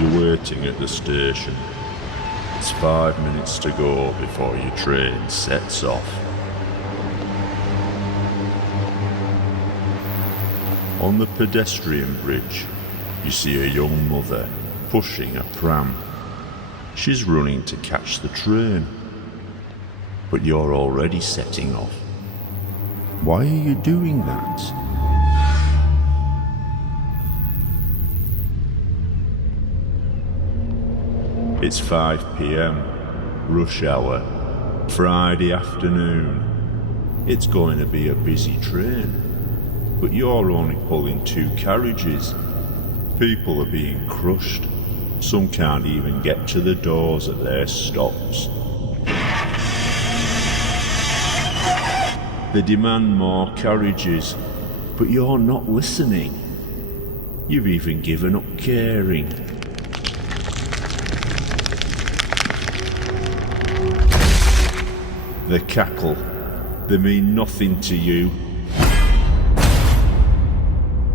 You're waiting at the station. It's 5 minutes to go before your train sets off. On the pedestrian bridge, you see a young mother pushing a pram. She's running to catch the train. But you're already setting off. Why are you doing that? It's 5 PM, rush hour, Friday afternoon. It's going to be a busy train, but you're only pulling 2 carriages. People are being crushed. Some can't even get to the doors at their stops. They demand more carriages, but you're not listening. You've even given up caring. They cackle. They mean nothing to you.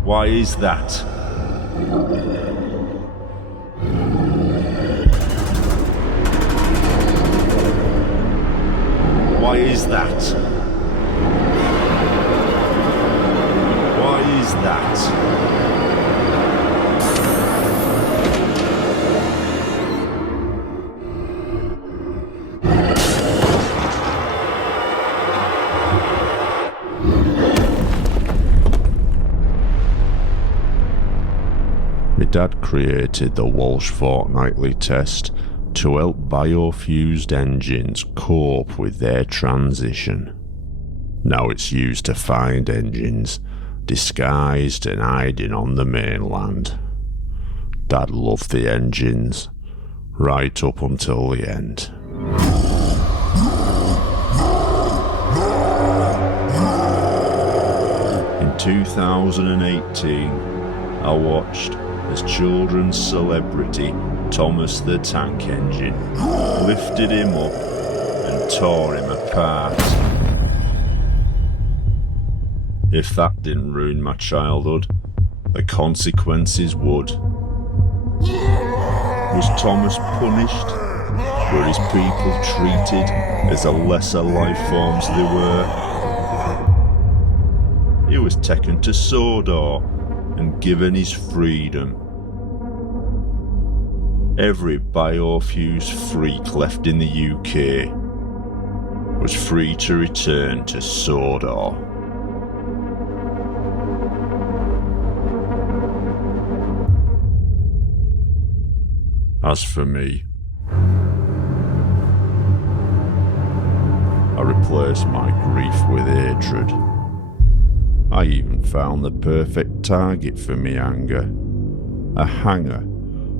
Why is that? Why is that? Why is that? My dad created the Walsh fortnightly test to help biofused engines cope with their transition. Now it's used to find engines disguised and hiding on the mainland. Dad loved the engines, right up until the end. In 2018, I watched as children's celebrity Thomas the Tank Engine lifted him up and tore him apart. If that didn't ruin my childhood, the consequences would. Was Thomas punished? Were his people treated as the lesser life forms they were? He was taken to Sodor and given his freedom. Every biofused freak left in the UK was free to return to Sodor. As for me, I replaced my grief with hatred. I even found the perfect target for me anger. A hangar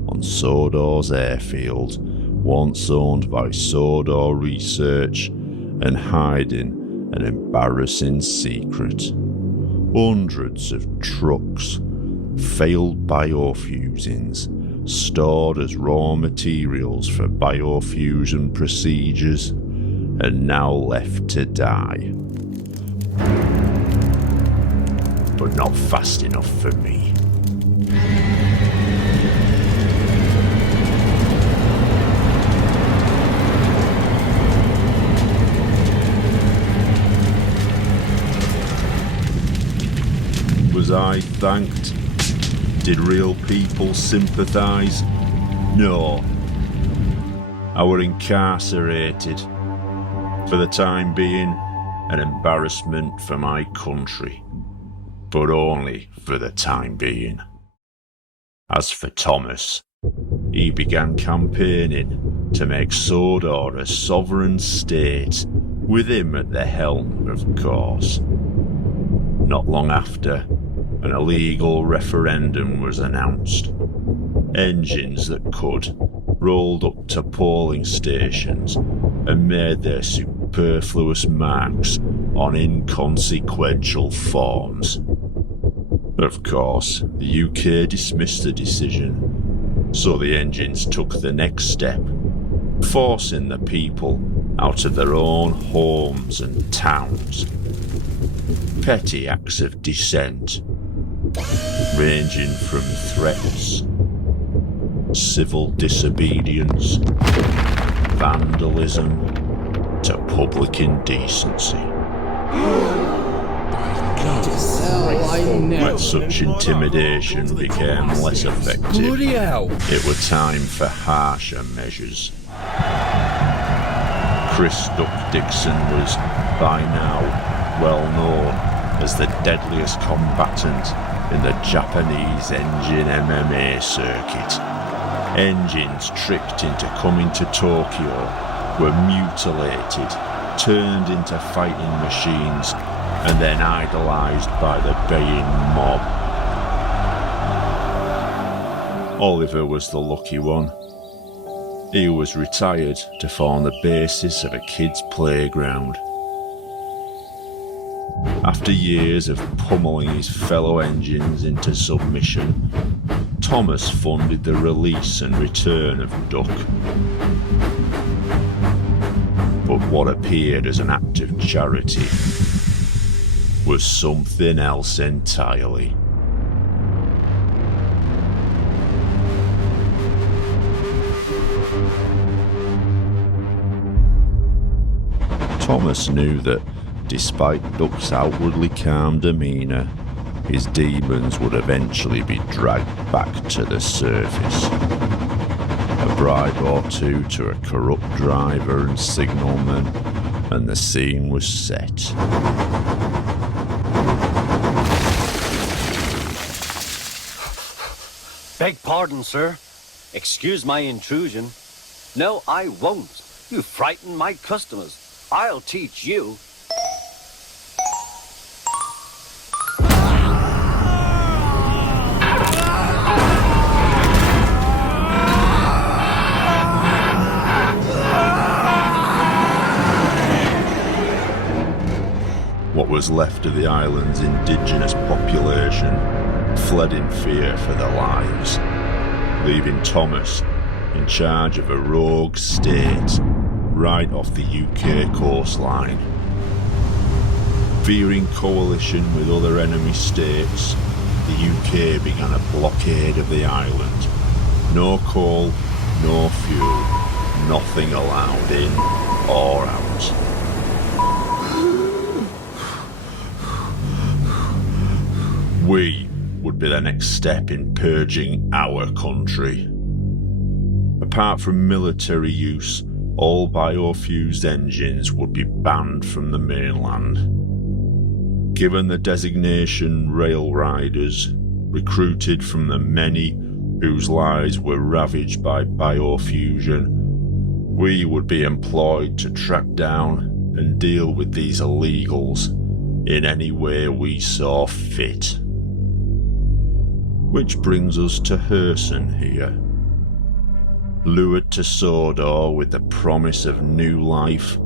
on Sodor's airfield, once owned by Sodor Research and hiding an embarrassing secret. Hundreds of trucks, failed biofusings, stored as raw materials for biofusion procedures, and now left to die. But not fast enough for me. Was I thanked? Did real people sympathise? No. I were incarcerated. For the time being, an embarrassment for my country. But only for the time being. As for Thomas, he began campaigning to make Sodor a sovereign state, with him at the helm, of course. Not long after, an illegal referendum was announced. Engines that could rolled up to polling stations and made their superfluous marks on inconsequential forms. Of course, the UK dismissed the decision, so the engines took the next step, forcing the people out of their own homes and towns. Petty acts of dissent, ranging from threats civil disobedience, vandalism, to public indecency. When such intimidation became less effective, it was time for harsher measures. Chris Duck Dixon was, by now, well known as the deadliest combatant in the Japanese engine MMA circuit. Engines tricked into coming to Tokyo were mutilated, turned into fighting machines, and then idolised by the baying mob. Oliver was the lucky one. He was retired to form the basis of a kid's playground. After years of pummeling his fellow engines into submission, Thomas funded the release and return of Duck. But what appeared as an act of charity was something else entirely. Thomas knew that, despite Duck's outwardly calm demeanour, his demons would eventually be dragged back to the surface. A bribe or two to a corrupt driver and signalman, and the scene was set. Beg pardon, sir. Excuse my intrusion. No, I won't. You frighten my customers. I'll teach you. What was left of the island's indigenous population fled in fear for their lives, leaving Thomas in charge of a rogue state right off the UK coastline. Fearing coalition with other enemy states, the UK began a blockade of the island. No coal, no fuel, nothing allowed in or out. We would be the next step in purging our country. Apart from military use, all biofused engines would be banned from the mainland. Given the designation rail riders, recruited from the many whose lives were ravaged by biofusion, we would be employed to track down and deal with these illegals in any way we saw fit. Which brings us to Herson here. Lured to Sodor with the promise of new life,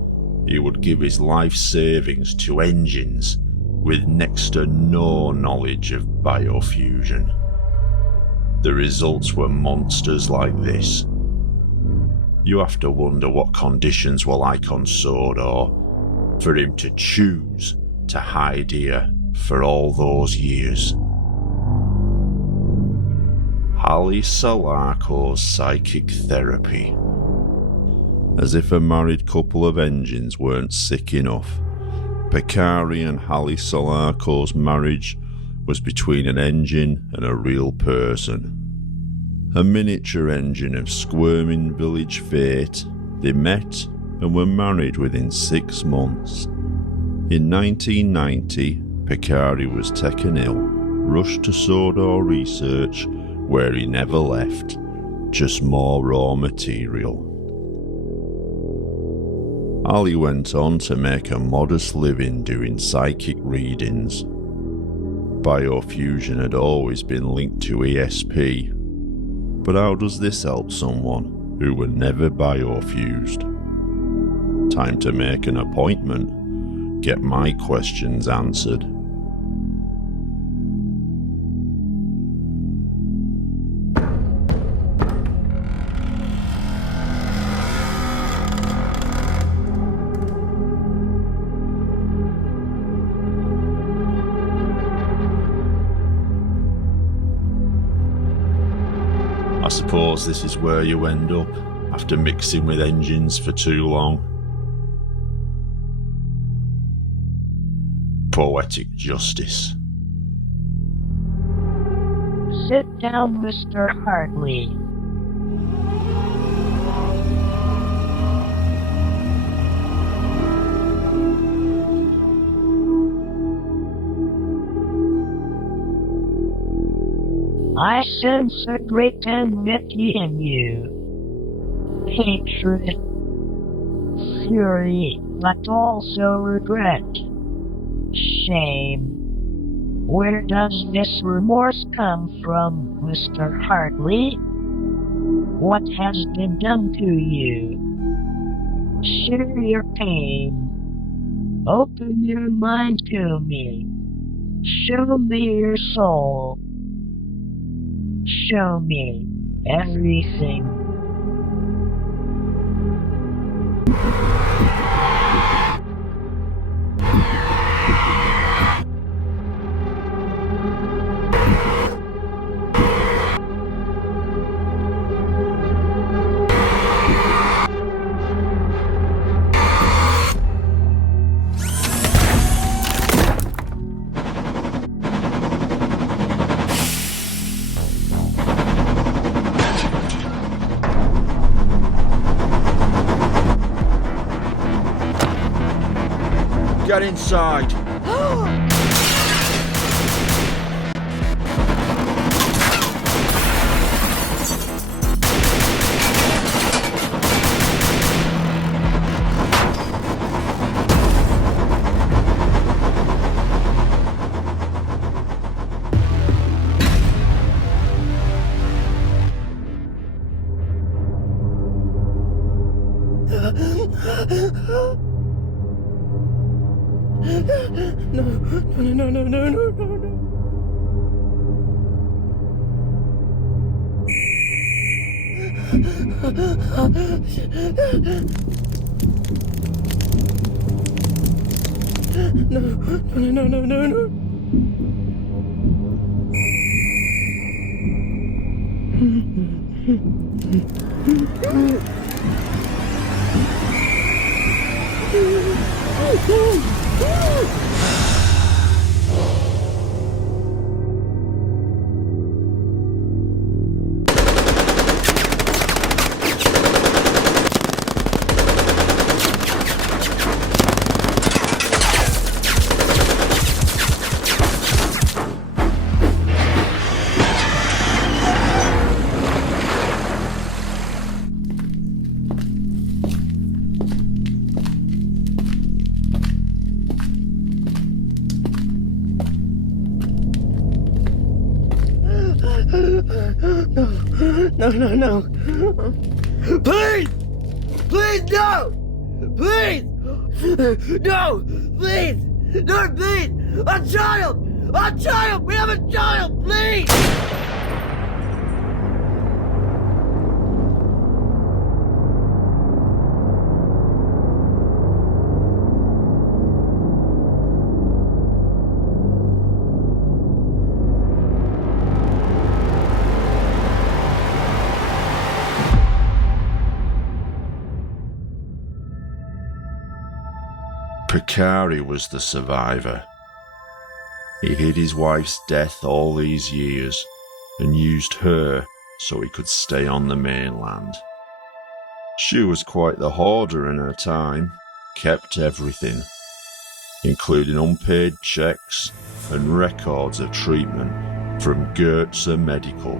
he would give his life savings to engines with next to no knowledge of biofusion. The results were monsters like this. You have to wonder what conditions were like on Sodor for him to choose to hide here for all those years. Ali Salako's psychic therapy. As if a married couple of engines weren't sick enough, Picari and Hallie Salako's marriage was between an engine and a real person. A miniature engine of squirming village fate, they met and were married within 6 months. In 1990, Picari was taken ill, rushed to Sodor research, where he never left, just more raw material. Ali went on to make a modest living doing psychic readings. Biofusion had always been linked to ESP, but how does this help someone who were never biofused? Time to make an appointment, get my questions answered. I suppose this is where you end up, after mixing with engines for too long. Poetic justice. Sit down, Mr. Hartley. I sense a great enmity in you. Hatred, fury, but also regret. Shame. Where does this remorse come from, Mr. Hartley? What has been done to you? Share your pain. Open your mind to me. Show me your soul. Show me everything. Get inside! No. Please! Please, no! Please! No! Please! No, please! A child! A child! We have a child! Please! Quarry was the survivor. He hid his wife's death all these years and used her so he could stay on the mainland. She was quite the hoarder in her time, kept everything, including unpaid checks and records of treatment from Girtza Medical,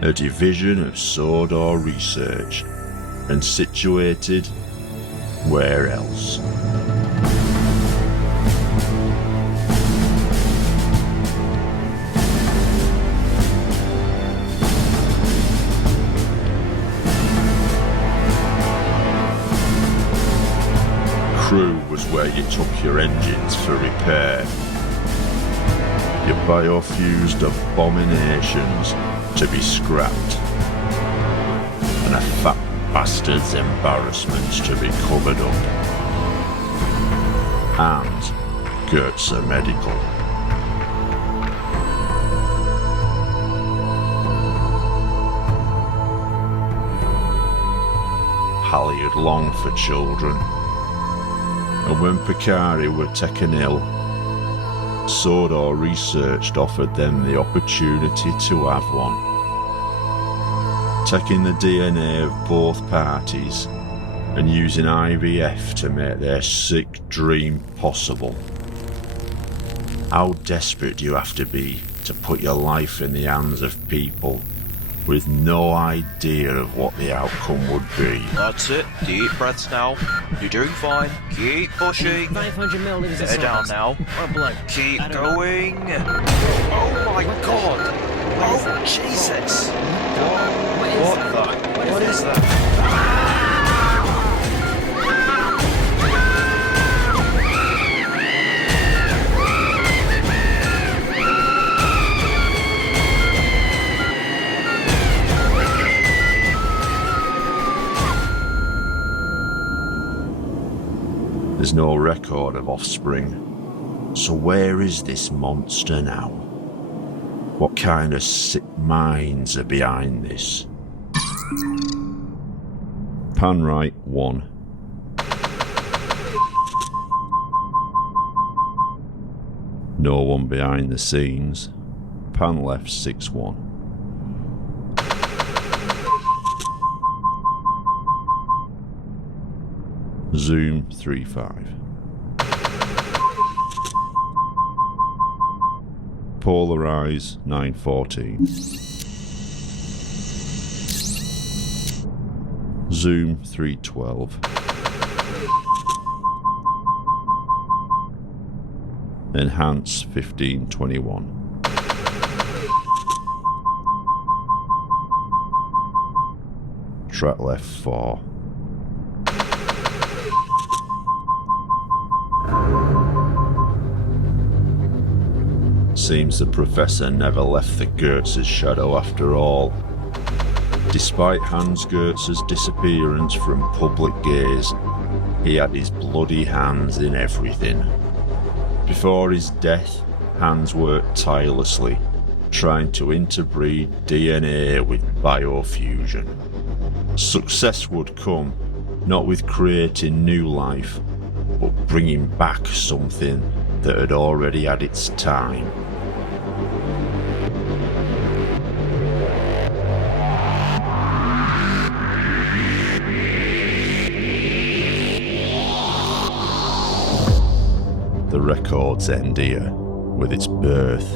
a division of Sodor research, and situated where else? Crew was where you took your engines for repair. Your biofused abominations to be scrapped, and a fat bastard's embarrassments to be covered up. And Girtza Medical. Pally had longed for children. And when Picari were taken ill, Sodor researched offered them the opportunity to have one. Taking the DNA of both parties and using IVF to make their sick dream possible. How desperate do you have to be to put your life in the hands of people with no idea of what the outcome would be? That's it. Deep breaths now. You're doing fine. Keep pushing. 500 milliliters of Get down salts. now. Or blood. Keep I don't know. going. Oh my god. Oh Jesus. What is that? There's no record of offspring, so where is this monster now? What kind of sick minds are behind this? Panright 1. No one behind the scenes. Pan left 6-1. Zoom 3-5. Polarize 9-14. Zoom 3-12. Enhance 15-21. Track left 4. Seems the professor never left the Girtza's shadow after all. Despite Hans Girtza's disappearance from public gaze, he had his bloody hands in everything. Before his death, Hans worked tirelessly, trying to interbreed DNA with biofusion. Success would come, not with creating new life, but bringing back something that had already had its time. The records end here, with its birth.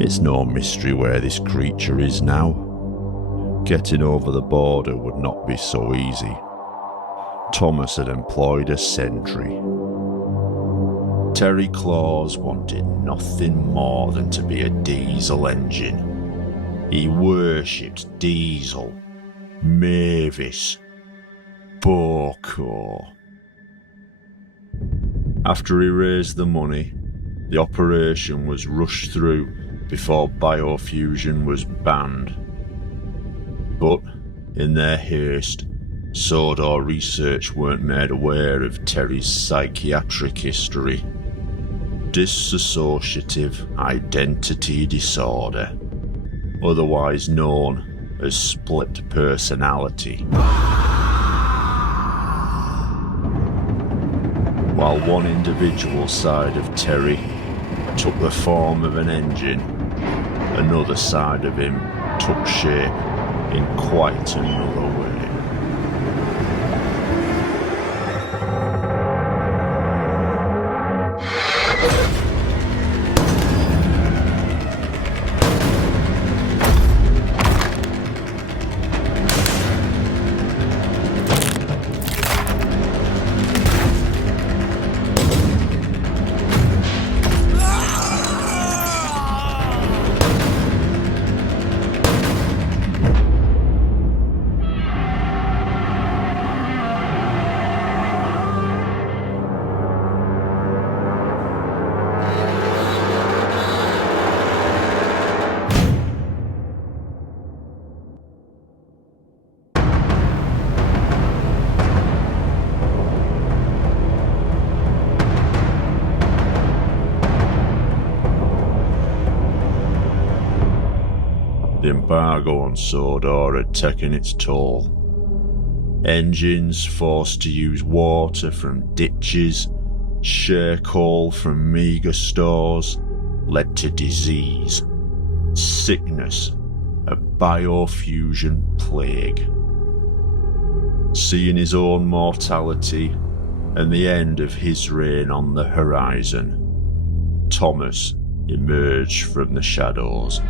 It's no mystery where this creature is now. Getting over the border would not be so easy. Thomas had employed a sentry. Terry Claus wanted nothing more than to be a diesel engine. He worshipped Diesel, Mavis, Boko. After he raised the money, the operation was rushed through before biofusion was banned. But, in their haste, Sodor research weren't made aware of Terry's psychiatric history. Dissociative identity disorder, otherwise known as split personality. While one individual side of Terry took the form of an engine, another side of him took shape in quite another way. The embargo on Sodor had taken its toll. Engines forced to use water from ditches, share coal from meagre stores, led to disease, sickness, a biofusion plague. Seeing his own mortality and the end of his reign on the horizon, Thomas emerged from the shadows.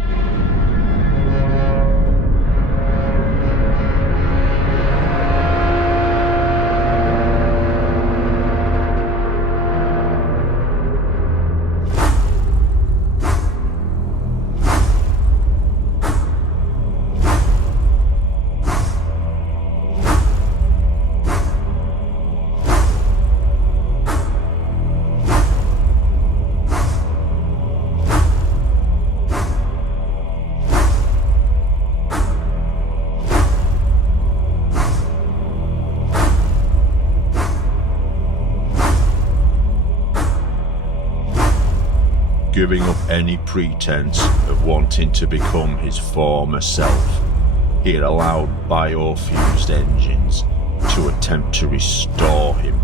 Giving up any pretense of wanting to become his former self, he had allowed biofused engines to attempt to restore him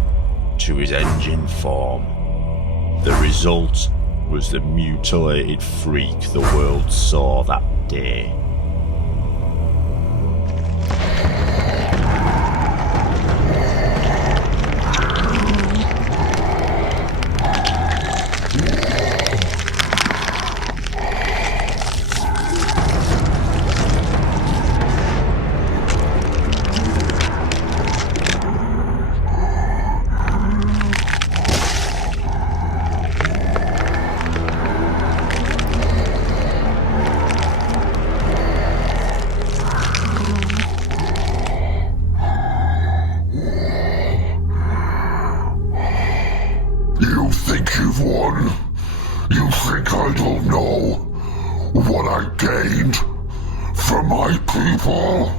to his engine form. The result was the mutilated freak the world saw that day. You think you've won? You think I don't know what I gained from my people?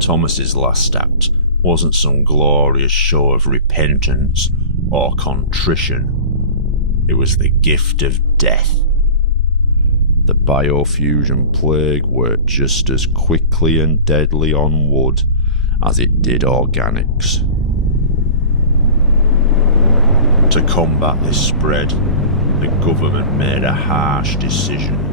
Thomas's last act wasn't some glorious show of repentance or contrition. It was the gift of death. The biofusion plague worked just as quickly and deadly on wood as it did organics. To combat this spread, the government made a harsh decision.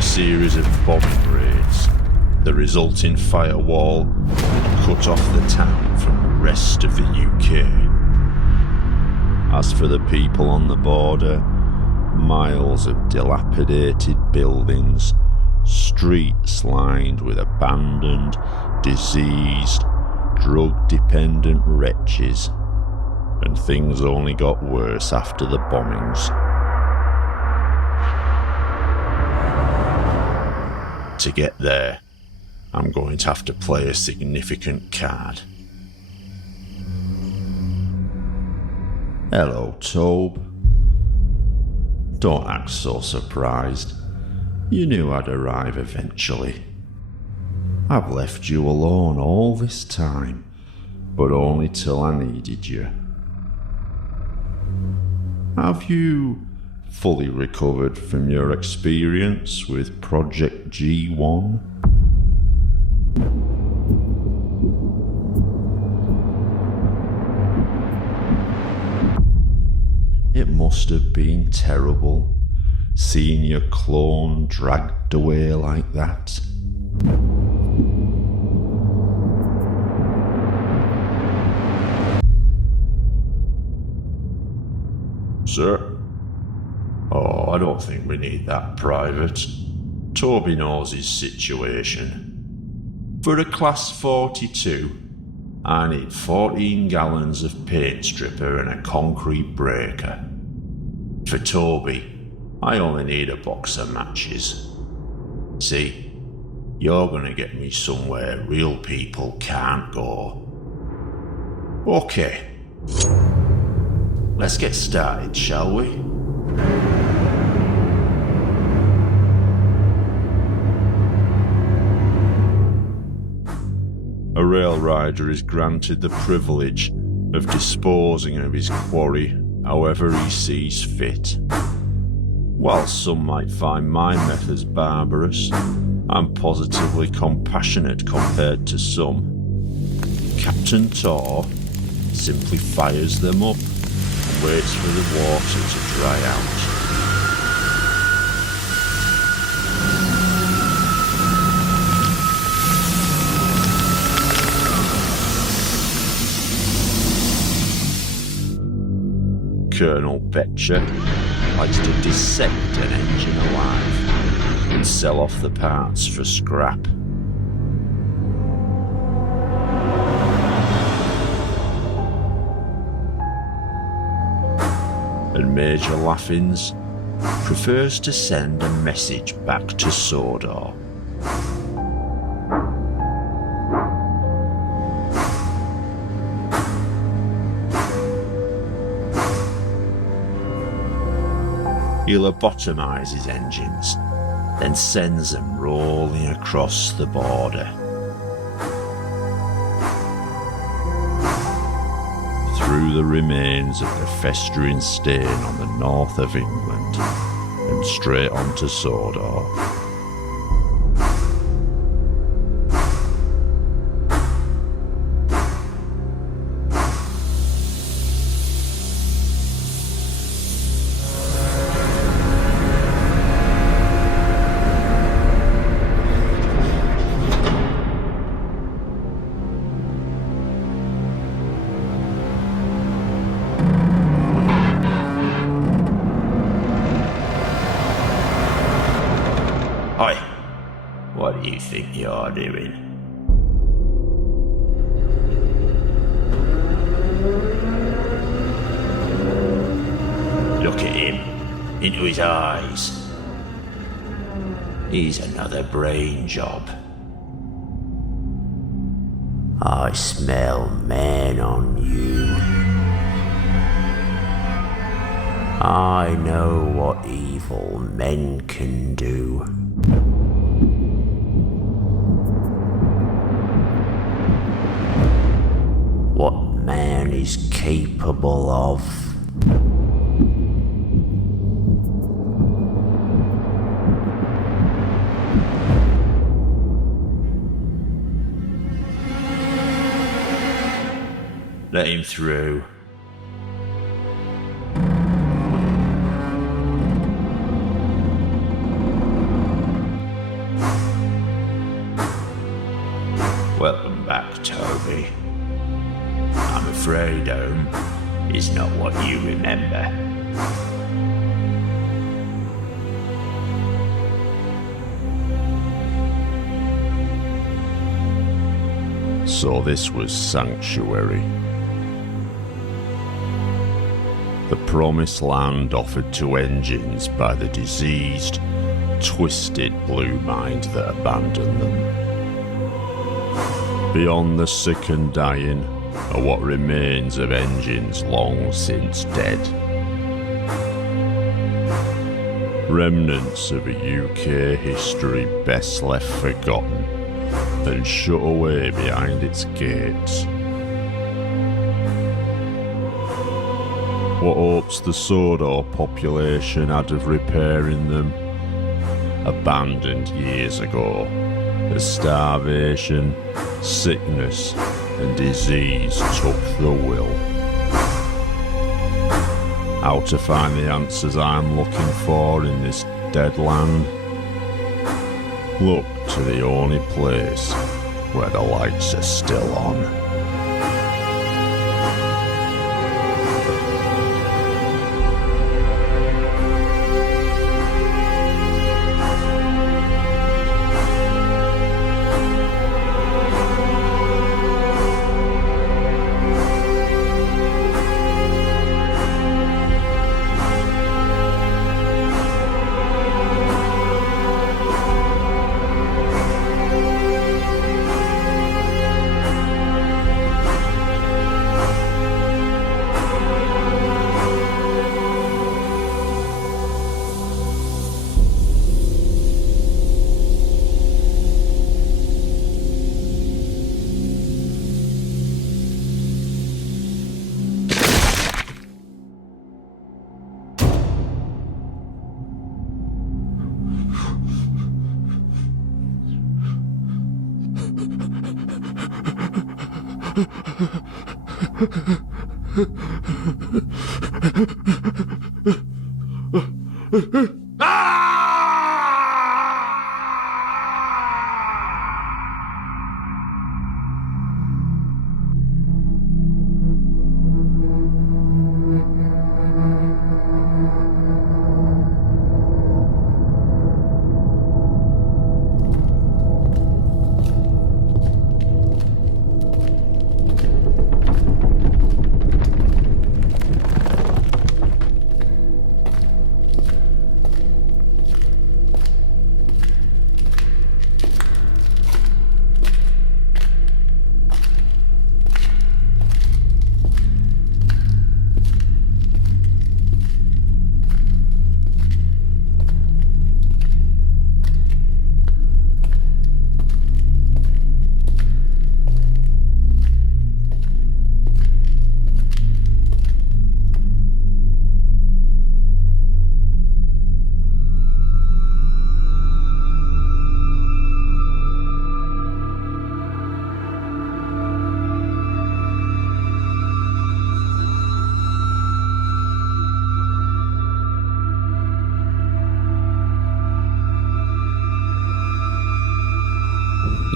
Series of bombing raids, the resulting firewall cut off the town from the rest of the UK. As for the people on the border, miles of dilapidated buildings, streets lined with abandoned, diseased, drug-dependent wretches, and things only got worse after the bombings. To get there, I'm going to have to play a significant card. Hello, Tobe. Don't act so surprised. You knew I'd arrive eventually. I've left you alone all this time, but only till I needed you. Have you fully recovered from your experience with Project G1? It must have been terrible, seeing your clone dragged away like that. Sir? Oh, I don't think we need that private. Toby knows his situation. For a class 42, I need 14 gallons of paint stripper and a concrete breaker. For Toby, I only need a box of matches. See, you're gonna get me somewhere real people can't go. Okay. Let's get started, shall we? A rail rider is granted the privilege of disposing of his quarry however he sees fit. While some might find my methods barbarous, I'm positively compassionate compared to some. Captain Tor simply fires them up and waits for the water to dry out. Colonel Betcher likes to dissect an engine alive and sell off the parts for scrap. And Major Laffins prefers to send a message back to Sodor. He'll lobotomise his engines, then sends them rolling across the border. Through the remains of the festering stain on the north of England, and straight on to Sodor. Oi, what do you think you're doing? Look at him, into his eyes. He's another brain job. I smell man on you. I know what evil men can do. What man is capable of. Let him through. Welcome back, Toby. I'm afraid, is not what you remember. So this was Sanctuary. The promised land offered to engines by the diseased, twisted blue mind that abandoned them. Beyond the sick and dying are what remains of engines long since dead. Remnants of a UK history best left forgotten and shut away behind its gates. What hopes the Sodor population had of repairing them, abandoned years ago, as starvation, sickness and disease took the will. How to find the answers I'm looking for in this dead land? Look to the only place where the lights are still on.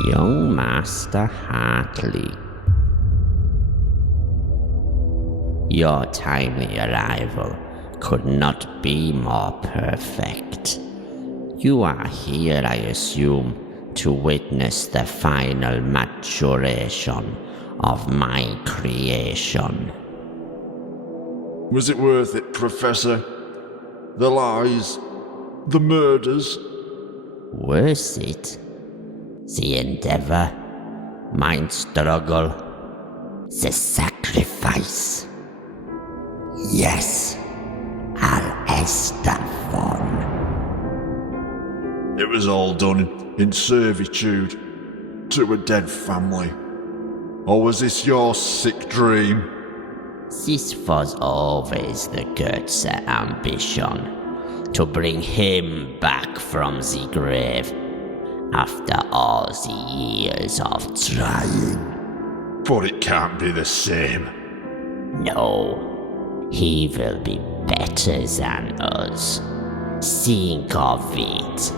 Young Master Hartley, your timely arrival could not be more perfect. You are here, I assume, to witness the final maturation of my creation. Was it worth it, Professor? The lies, the murders? Worth it? The endeavor, my struggle, the sacrifice. Yes, Al-Estafon. It was all done in servitude to a dead family. Or was this your sick dream? This was always the Girtza ambition, to bring him back from the grave after all the years of trying. But it can't be the same. No, he will be better than us. Think of it.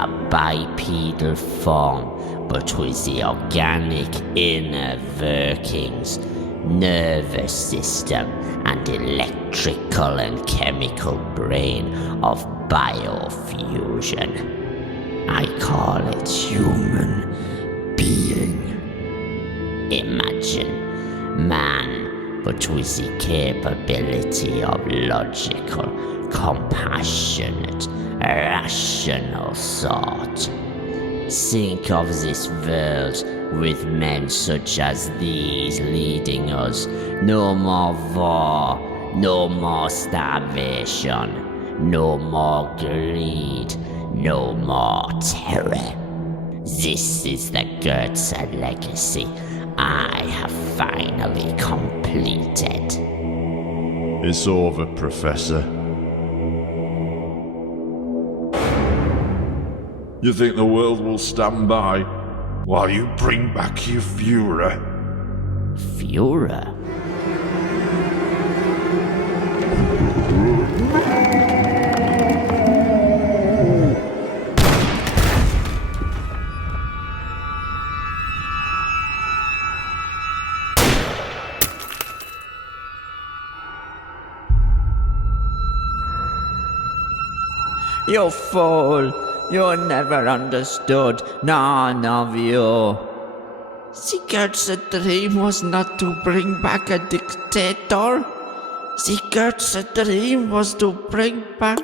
A bipedal form, but with the organic inner workings nervous system, and electrical and chemical brain of biofusion. I call it human being. Imagine man, but with the capability of logical, compassionate, rational thought. Think of this world with men such as these leading us. No more war, no more starvation, no more greed, no more terror. This is the Girtza legacy I have finally completed. It's over, Professor. You think the world will stand by while you bring back your Führer? Führer? You fool! You never understood, none of you. The Girtza dream was not to bring back a dictator. The Girtza dream was to bring back...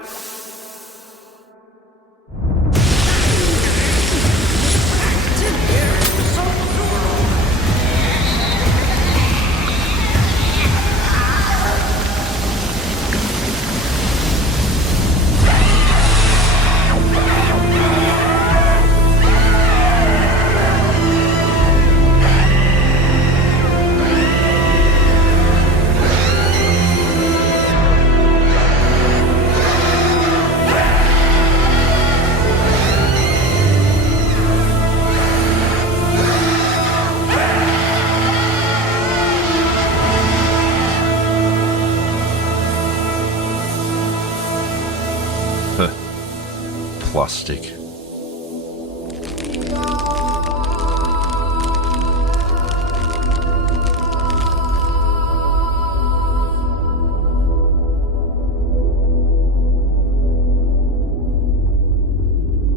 Plastic.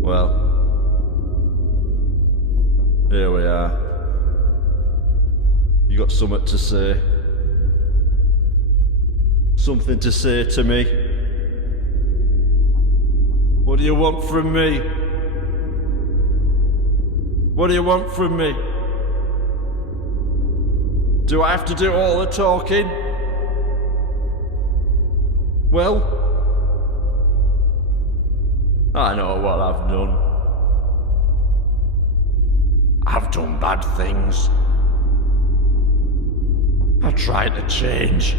Well, here we are. You got something to say? Something to say to me? What do you want from me? What do you want from me? Do I have to do all the talking? Well, I know what I've done. I've done bad things. I tried to change.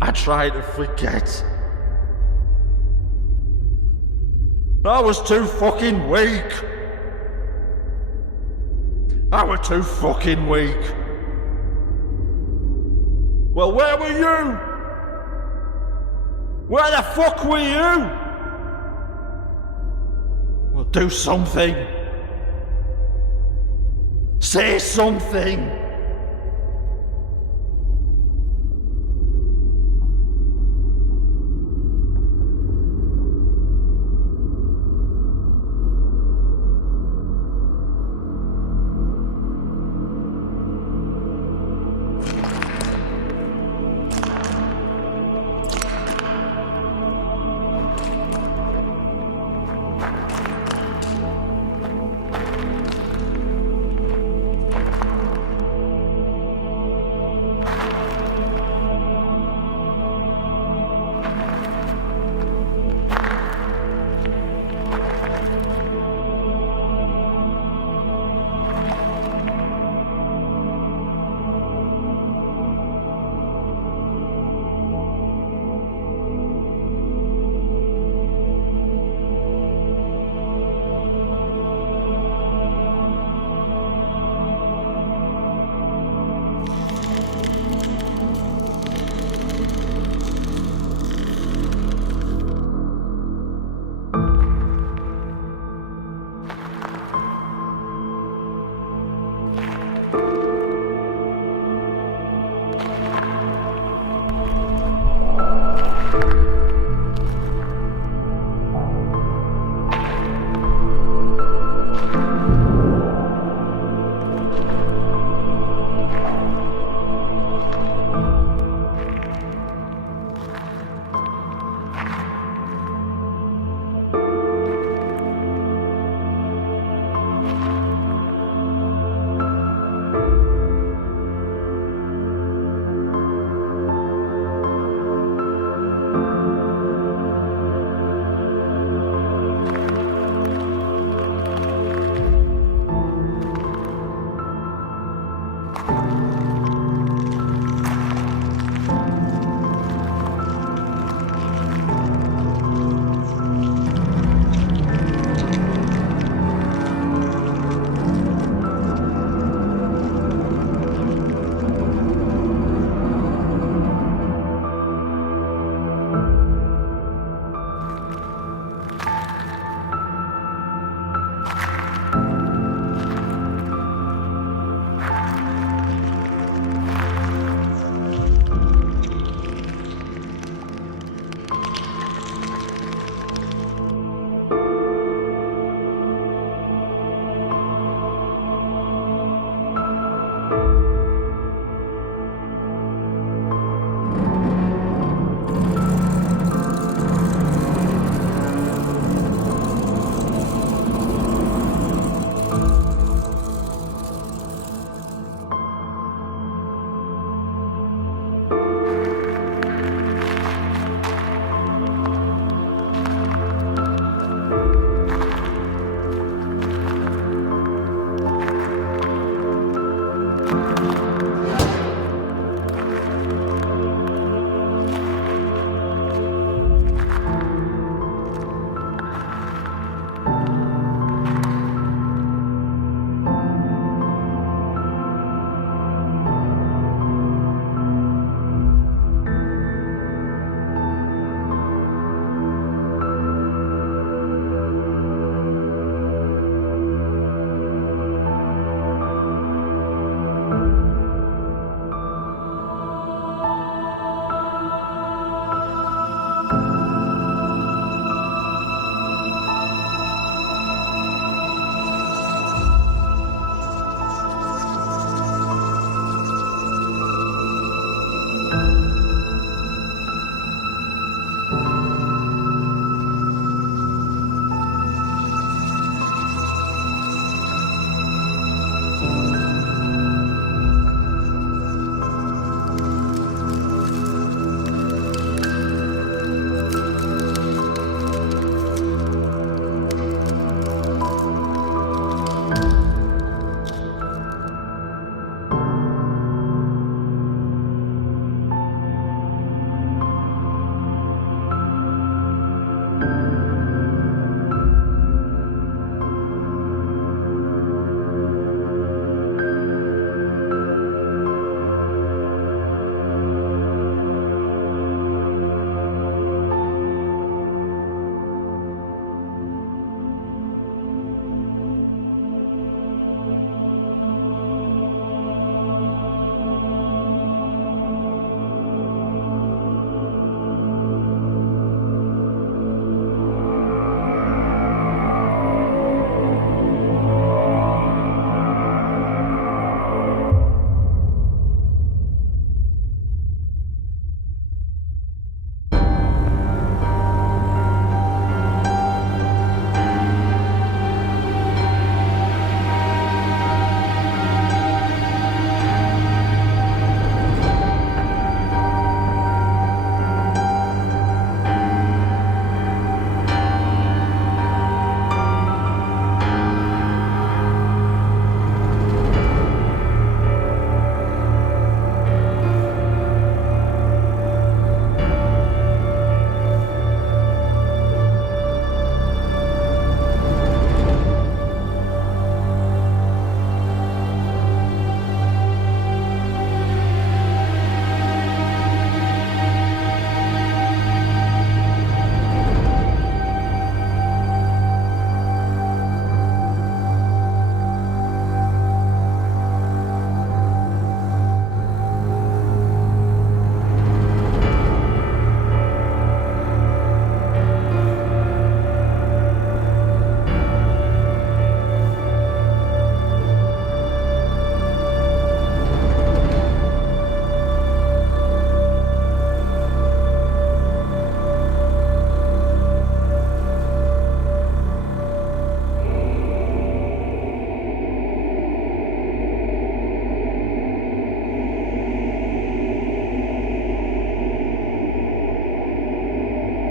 I tried to forget. I was too fucking weak. I was too fucking weak. Well, where were you? Where the fuck were you? Well, do something. Say something.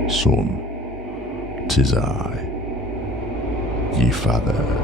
Son, 'tis I, ye father.